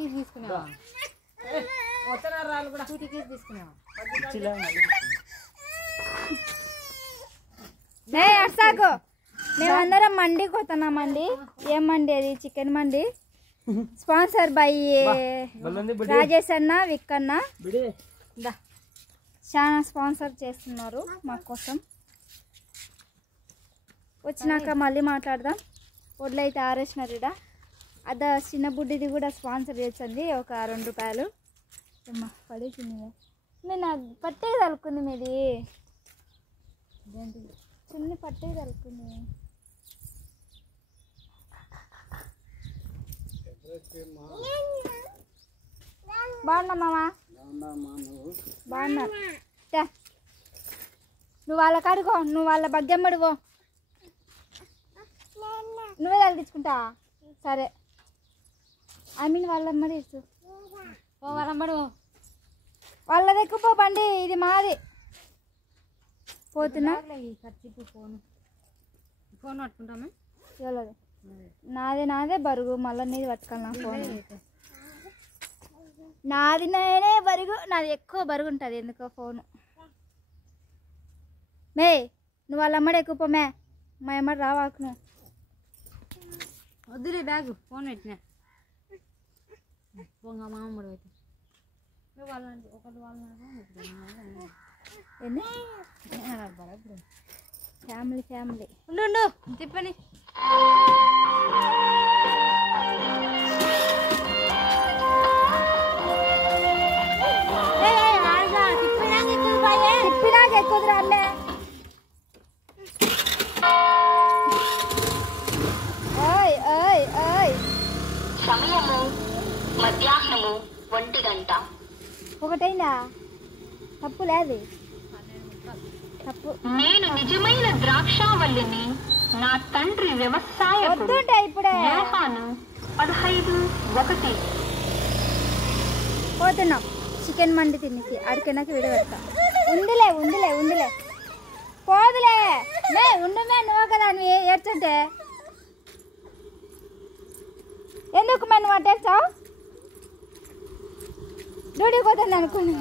తీసుకున్నావా కూడా 2 టికెట్స్ తీసుకున్నావా అర్సాకు మేమందరం మండికి పోతున్నామండి. ఏం మండి అది? Chicken mandi. Sponsor by Rajesh అన్న, విక్ అన్న చాలా స్పాన్సర్ చేస్తున్నారు మా కోసం. వచ్చినాక మళ్ళీ మాట్లాడదాం. వడ్లు అయితే ఆరేసినారు. ఇడ అద చిన్న బుడ్డిది కూడా స్పాన్సర్ చేసింది. ఒక 2 రూపాయలు అమ్మా పడేసింది. నేను పట్టే తలుకుంది. మీది చిన్న పట్టే తలుకుంది. బాగున్నా మామా? బాగున్నా. నువ్వు వాళ్ళ కాడుకో, నువ్వు వాళ్ళ బగ్గెమ్మడివో. నువ్వే తగ్గించుకుంటా? సరే. ఐ మీన్ వాళ్ళమ్మడి ఇచ్చు. వాళ్ళమ్మడు వాళ్ళది ఎక్కువ బండి, ఇది మాది. పోతున్నా. ఫోన్ పట్టుకుంటామా? చూడలేదు. నాదే బరుగు. మళ్ళీ నీది పట్టుకోవాలి. నా ఫోన్ నేనే బరుగు. నాది ఎక్కువ బరుగు ఉంటుంది ఎందుకో ఫోను. మే నువ్వు వాళ్ళ అమ్మడి ఎక్కువ పోమే. మా అమ్మడి రావాకు. నువ్వు వద్దులే బ్యాగ్. ఫోన్ పెట్టినా పోగా మా అమ్మడు అయితే ఫ్యామిలీ ఉండు తిప్పని. తిప్పినాక ఎక్కువరా అమ్మే. సమయము మధ్యాహ్నము 1 గంట. ఒకటైందా? తప్పు లేదు. తప్పు. నేను నిజమైన ద్రాక్షావల్లిని. నా తండ్రి వ్యవసాయకుడు. ఇప్పుడే యోహాను 15:1. పోతున్నాం చికెన్ మండి తినేసి. అడికినాక విడబెడతా. ఉందిలే పోదులే. మే ఉండమే. నువ్వు కదా నువ్వు ఏడ్చంటే ఎందుకు మేము అట్టేస్తావు? డ్యూటీకి పోతుంది అనుకోండి.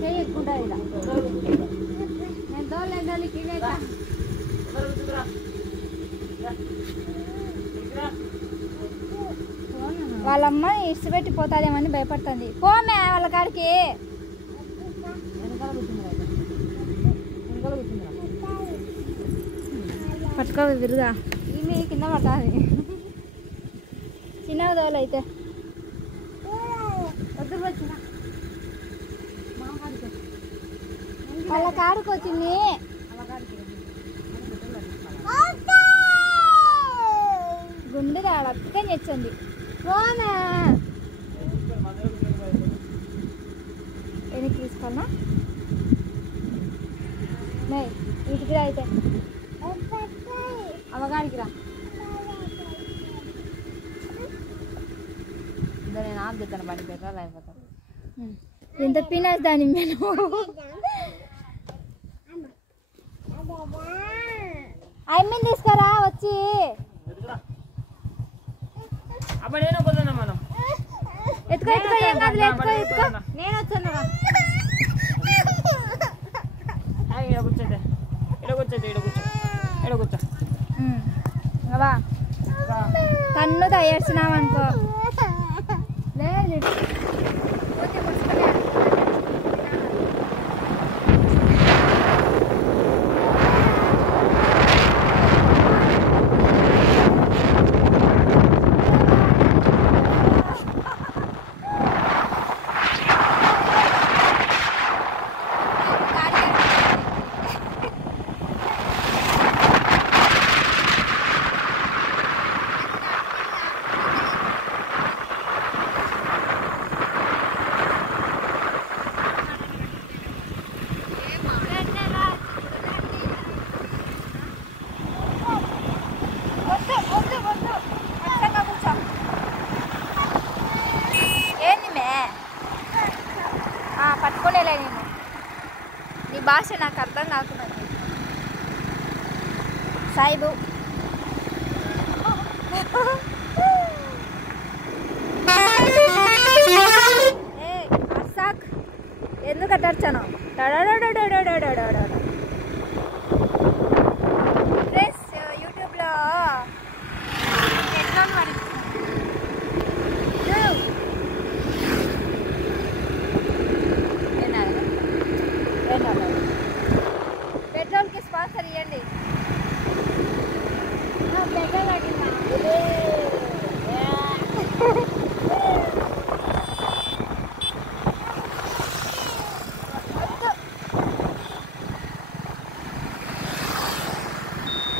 చేయకుండా ఇలా నేను దోలేకి వాళ్ళమ్మ ఇష్టపెట్టి పోతాదేమని భయపడుతుంది. పోమే వాళ్ళ కాడికి. పట్టుకో విరుగా. ఈమె కింద పడుతుంది. చిన్నగా దోలు అయితే వద్దు. వచ్చిన వాళ్ళ కాడికి వచ్చింది. గుండె అక్కని తెచ్చింది. పోనా వెనక్కి తీసుకోవాలనా? మే ఇటుకి అయితే అవగానికి రా. నేను ఆఫ్ చెప్తాను. బండి పెట్టాలి అయిపోతాను. ఎంత పినాస్ దాని మేము. ఐమీన్ తీసుకురా వచ్చి. ఎత్తుకో ఏం కాదు. ఎత్తుకో. నేను వచ్చాను. తన్ను తయారుస్తున్నావు అనుకో. లేదు సాయిబు అర్సాక్ ఎందుకు అట్టర్చాను